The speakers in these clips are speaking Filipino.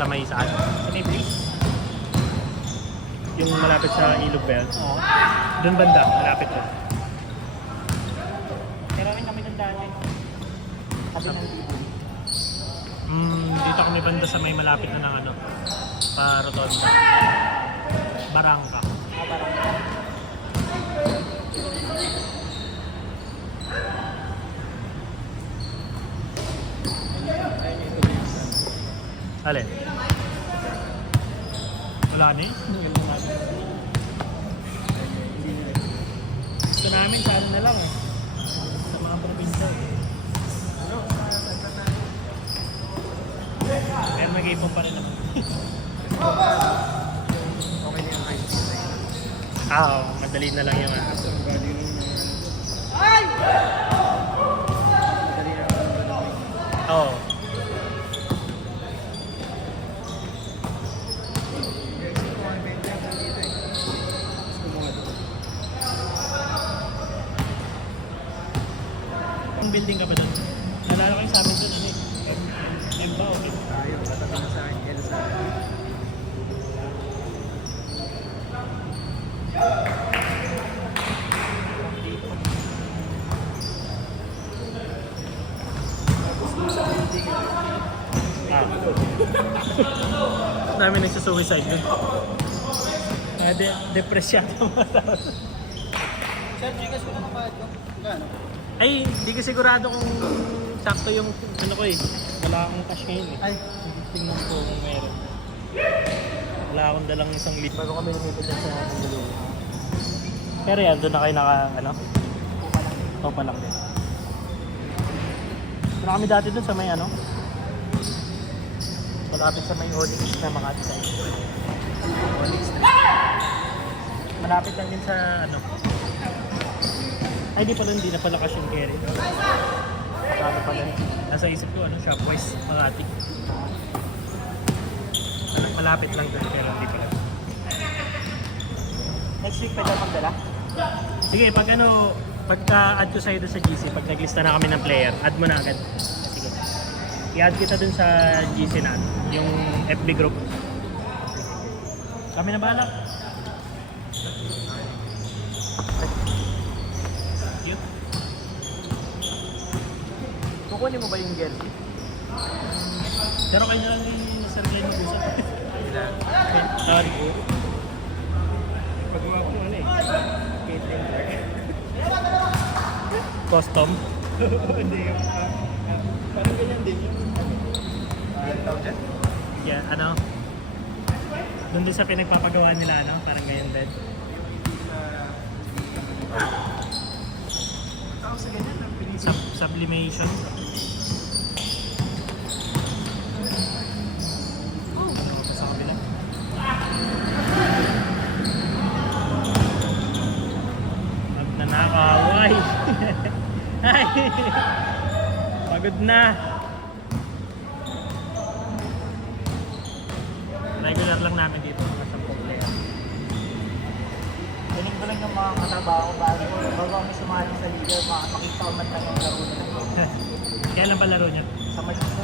Sa may saan? Sa may place? Yung malapit sa ilog ba yun? Oo. Doon banda, malapit doon. Pero rin kami ng dati. Sabi ng libo. Dito kami banda sa may malapit na ng ano, pa Rotonda. Barangka. Ah, parang. Alin? Wala na eh. Gusto namin sa ano na lang eh. Sa mga probinsya eh. Pero mag-ipon pa rin naman. Okay na yung ice. Oo, madali na lang yung ano. Ay! Madali na lang. Oo. Ang building ka ba doon? Nalala ko yung sa amin doon, ano eh. M ba? Okay. Ayaw, katabi na sa akin. Kaya sa akin. Ah. Namin nagsusuicide doon. Depresyado mga tao. Sir, Gcash ko na kapahad ko. Gano? Ay, hindi ko sigurado kung sakto yung ano ko eh. Wala akong cash ngayon eh. Ay, Tingnan ko kung meron. Wala akong dalang isang libo. bago kami lumipad sa Mandaluyong. Pero yan, doon na kayo naka, ano? Opa lang din. Pero kami dati doon sa may ano? Malapit sa may Onyx na Makati side. Onyx na. Malapit lang din sa ano? Ay, di pala, hindi na pala cash yung carry. Ano pala? Nasa isip ko, ano, Shopwise, Makati. Malapit lang doon, pero hindi pala. Next week pwede ako magdala? Sige, pag ano, pagka-add ko sa'yo doon sa GC, pag naglista na kami ng player, add mo na agad. Sige. I-add kita doon sa GC na, yung FB group. Kami na bahala. Yun. Kukunin mo ba yung girl? Pero kayo na lang ni Sir Glenn mag-usap. Okay, sorry po. Pagawa ko ano eh. Catering. Custom. Hindi yung... parang ganyan din yung... Ano tawag dyan? Yeah, ano? Doon din sa pinagpapagawa nila, ano? Parang ganyan din. Tawag sa ganyan, ang pinis. Sublimation. Sa kabila. Magnanakaw. Ay! Ay! Pagod na. Regular lang namin dito. Mga 10 player. Tinig ko lang yung mga katrabaho bago kami sumali sa liga, makita ko man lang yung laro nila. Kailan ba laro niya? Sa Magdito.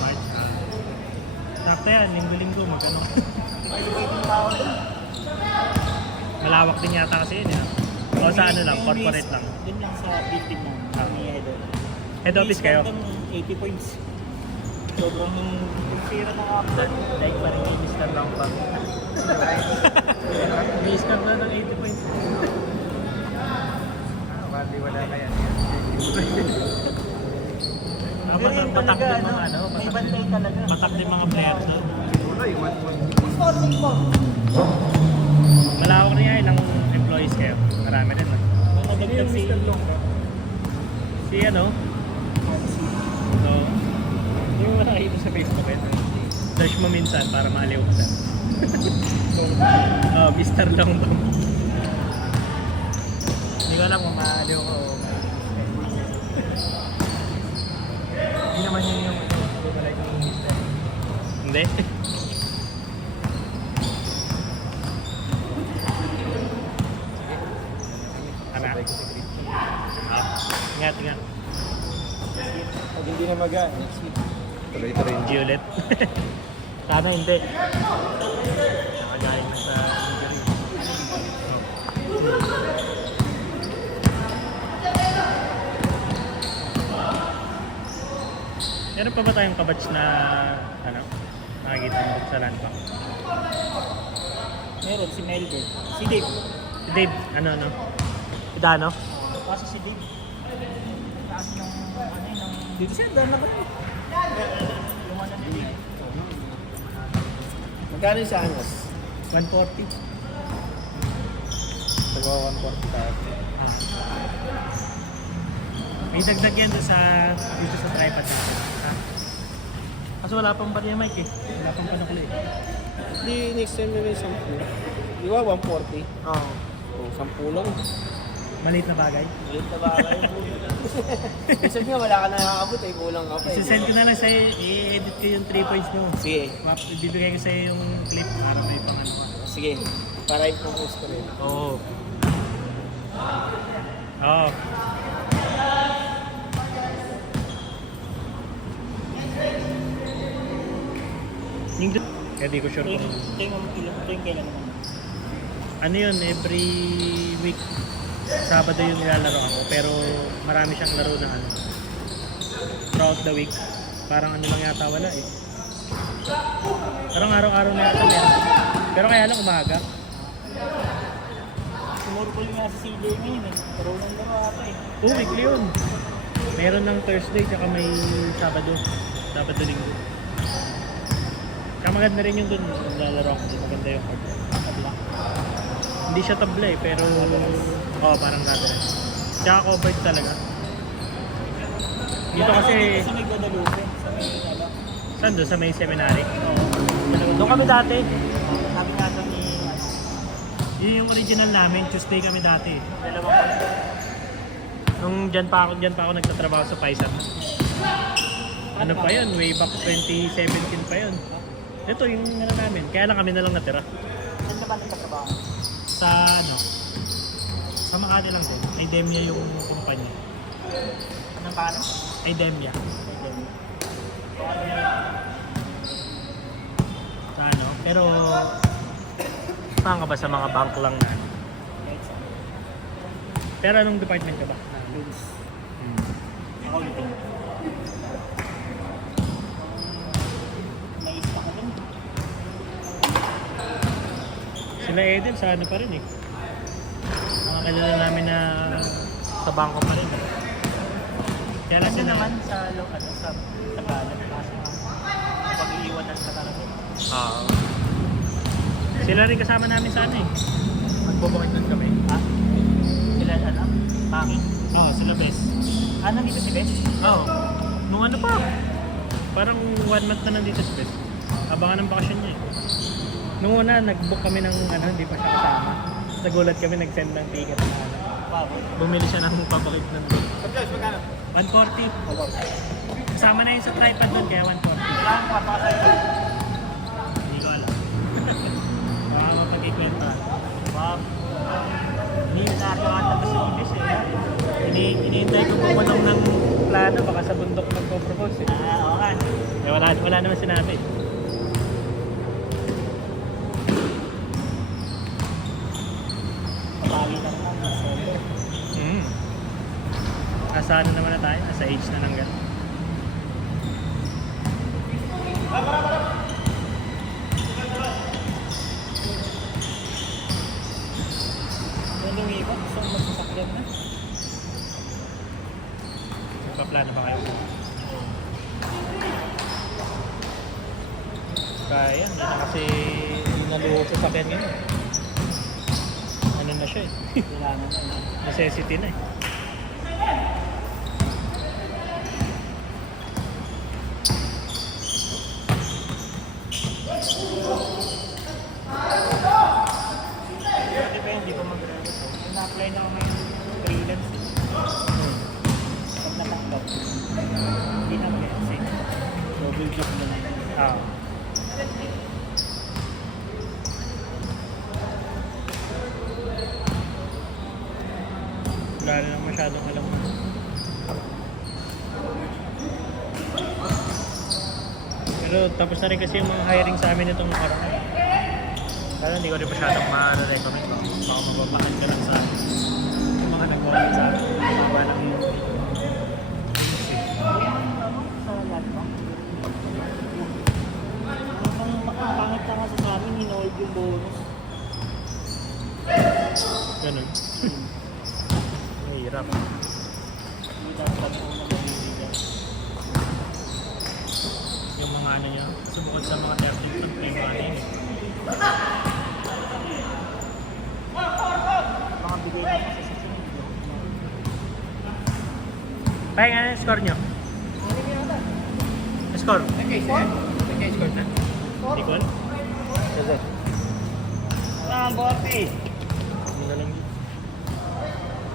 March. Sakto yan, linggo-linggo magkano. May waiting tao doon. Malawak din yata kasi yun. O sa ano lang, corporate lang. Doon lang sa building na. Kami idol. Head office kayo? 80 points. Sobrang sira ng after. Like parang may Mr. lang pa. May Mr. na ng 80 points. Bali wala na yan. Matak din mga ano, May bantay talaga. matak din mga players, no? Wala yung 1-1. Malawak na yan, ilang employees kayo? Marami rin, no? Nadagdag si Si ano? So, yung mo nakikita sa Facebook ito. Search mo minsan para maaliw ka. Oh, Mr. Longdong. Hindi ko alam kung maaliw ko o Hindi naman yun yung like yung Mr. hindi. Tama. Ingat, ingat. Pag hindi na maga, next week. Tuloy-tuloy yung ulit. Sana hindi. Nakagaling na sa injury. Meron pa ba tayong kabatch na ano? Nakikita mo sa landpack? Meron si Melvin. Si Dave. Si Dave, ano? Idano? Kaso si Dave. Kaso yung ano yun. Dito siya, dahil na ba yun? Yung ano ni Dave. Magkano yung sa Angas? 140. Taga 140 tayo. May dagdag yan doon sa dito sa tripod natin. Ha? Kaso wala pang bariya mic eh. Wala pang panukli eh. Di next time na yung 10. Di ba 140? Oo. O 10 lang. Maliit na bagay. Ulit na ba kayo? Minsan nga wala ka na nakakabot eh. Kulang ka pa eh. Isisend ko na lang sa'yo, i-edit ko yung 3 points mo. Sige. Ibibigay ko sa'yo yung clip para may pangano ka. Sige. Para i-focus ko rin. Oo. Oo. Yung kaya di ko sure kung Tuwing kailan naman. ano yun, every week Sabado yung nilalaro ako, pero marami siyang laro na ano throughout the week. Parang ano lang yata wala eh. Parang araw-araw na yata meron. Pero kaya lang umaga. Sumurpul nga si CJ ngayon eh. Pero nang laro ata eh. Weekly yun. Meron ng Thursday tsaka may Sabado. Sabado-Linggo. Kaya maganda rin yung dun lalaro ako. Maganda yung card. Hindi siya tabla eh, pero parang gata. Tsaka covered talaga. Dito kasi, Sa may Guadalupe. Sa may ano. saan doon? Sa may seminary? Doon kami dati. Sabi nga doon ni Yun yung original namin, Tuesday kami dati. dalawang kwarto. Nung dyan pa ako nagtatrabaho sa Paisan. Ano pa yun? Way back 2017 pa yun. Ito yung ano namin. Kaya lang kami na lang natira. Saan naman nagtatrabaho? Sa ano? Sa Makati lang din. Idemia yung kumpanya. Anong pangalan? Idemia. Sa ano? Pero saan ka ba sa mga bank lang na? Pero anong department ka ba? Goods. Hmm. Accounting. Naisip ako dun. Sila Eden sa ano pa rin eh. Mga kilala namin na sa bangko pa rin. Kaya lang Kasi sila naman sa sa Tagalog. Kaso pag-iiwanan sa Tagalog. Sila rin kasama namin sa ano eh. Magbubukit doon kami. Ah? Sila ano? Paki? Oo, sila Bes. Ah, nandito si Bes? Oo. Nung ano pa? Parang 1 month na nandito si Bes. Abangan ng bakasyon niya eh. Nung una, nag-book kami ng ano, hindi pa siya kasama. Tapos nagulat kami, nag-send ng ticket na ano. Wow. Bumili siya ng papakit ng doon. Pagkas, magkano? 140. Kasama na yun sa tripod doon, kaya 140. Kailangan papakasal. Hindi ko alam. Baka mapag-ikwenta. Wow. Milyonaryo ata to si Ibis eh. Iniintay ko pumunong ng plano, baka sa bundok magpo-propose eh. Oo nga. Eh, wala naman sinabi. Pabali na naman. December. Nasa ano naman na tayo? Nasa age na ng gano'n. Kung lumipat, gusto mo magsasakyan na. Nagpa-plano ba kayo? Kaya, hindi na kasi naluhod sa sakyan ngayon. Ano na siya eh. Kailangan na. Necessity na eh. Depende, hindi pa mag-record. Kung na-apply na ako ngayon, freelance eh. Pag natanggap, hindi na mag-exit. Double job na lang. Ah. Wala na lang masyadong alam. Pero tapos na rin kasi yung mga hiring sa amin itong nakaraan. Kaya hindi ko rin masyadong ma-recommend. Baka mababakit ka lang sa yung mga nagawa sa amin. Nagawa lang yung Sa lahat mo. Ang pangit ka nga sa amin, hinold yung bonus. ganun. Mahirap. Hindi dapat po na mabibigyan. Yung mga ano nyo, sumukod sa mga 13 pag free money. Mga bigay na kasi sa sunod. Kaya nga yung score nyo? Score? Nag-score na. Hindi ko alam. Ah, bote! Hindi na lang.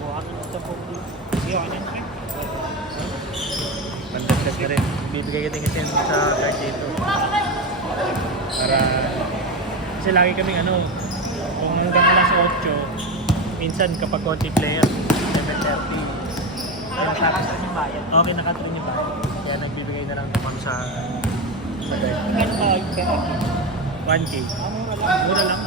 Buha ka na sa bote. Hindi ako na. Pandagdag ka rin. Bibigay ka din kasi sa card dito. Para... Kasi lagi kaming ano, kung hanggang alas 8, minsan kapag konti player, 7:30. Pero kinakasal yung bayan. Okay, nakatuloy niya ba? Kaya nagbibigay na lang naman sa card. Gano'n ka pera? 1K. Mura lang.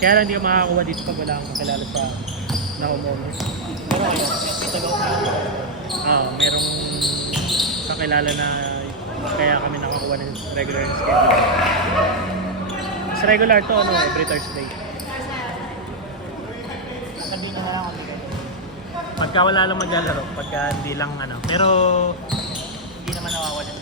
Kaya lang hindi ka makakakuha dito pag wala kang kakilala sa na homeowners. Pero ayun, may tagaw na. Merong kakilala na kaya kami nakakuha ng regular na schedule. Mas regular to, ano, every Thursday. Sabihin na lang ako dito. Pagka wala lang maglalaro, pagka hindi lang ano. Pero Hindi naman nawawalan.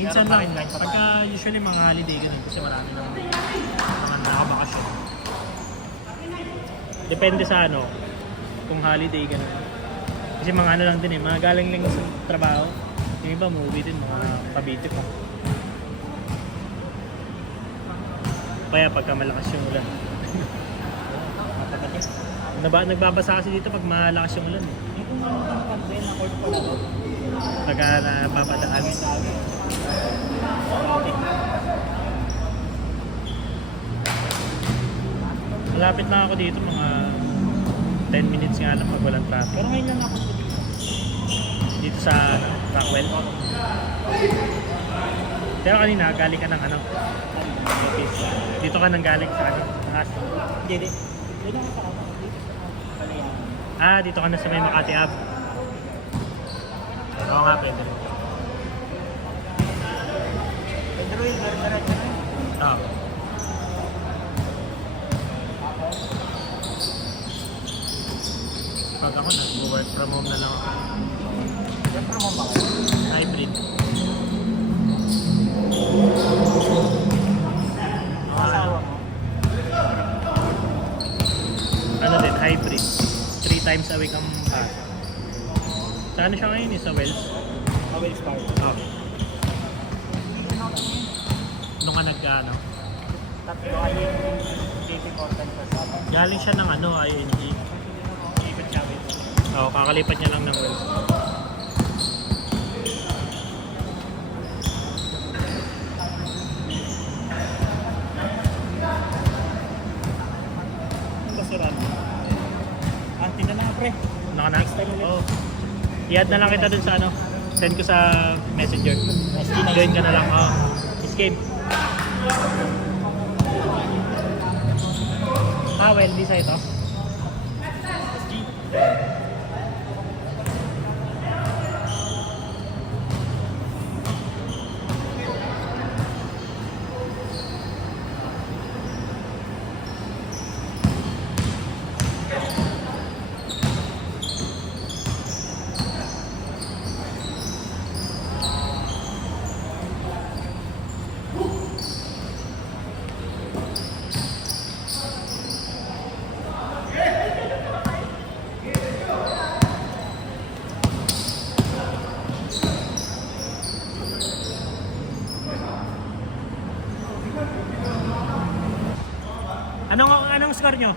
minsan Meron pa lang, rin kahit pagka usually mga holiday ganun kasi marami nang mga nakabakasyon. Depende sa ano, kung holiday ganun. Kasi mga ano lang din eh, mga galing lang sa trabaho. Yung iba movie din, mga Cavite pa. Kaya pagka malakas yung ulan. Matagal. Nagbabasa kasi dito pag malakas yung ulan eh. Dito na lang ang kanto na court ko na to. Pagka napapadaan. Malapit na ako dito, mga 10 minutes nga lang pag walang traffic. Pero ngayon lang ako dito. Dito sa ano, Rockwell. Pero kanina, galing ka ng ano, office. Dito ka nang galing sa ano, sa Astro. Hindi. Dito lang ako dito sa Palayan. Dito ka na sa may Makati Ave. Oo nga, pwede rin. Pedro, diretso na. Oo. Pag ako nag-work from home na lang ako. Siyempre mo ba kayo? Hybrid. Asawa mo? Ano din, hybrid. 3 times a week ang pasok. Sa ano siya ngayon eh, sa Wells? Away Star. Oo. Nung ka nag-ano. Tatlo ay yung JP content sa Sabah. Galing siya ng ano, ING. Ikot kami. Oo, kakalipat niya lang ng Wells. Ang basuran. Anti na na pre. Ano ka na? Next time ulit. Oo. I-add na lang kita dun sa ano. Send ko sa messenger. SG na Join ka na lang. Oo. Escape. Well, di sa ito. SG. Anong score nyo?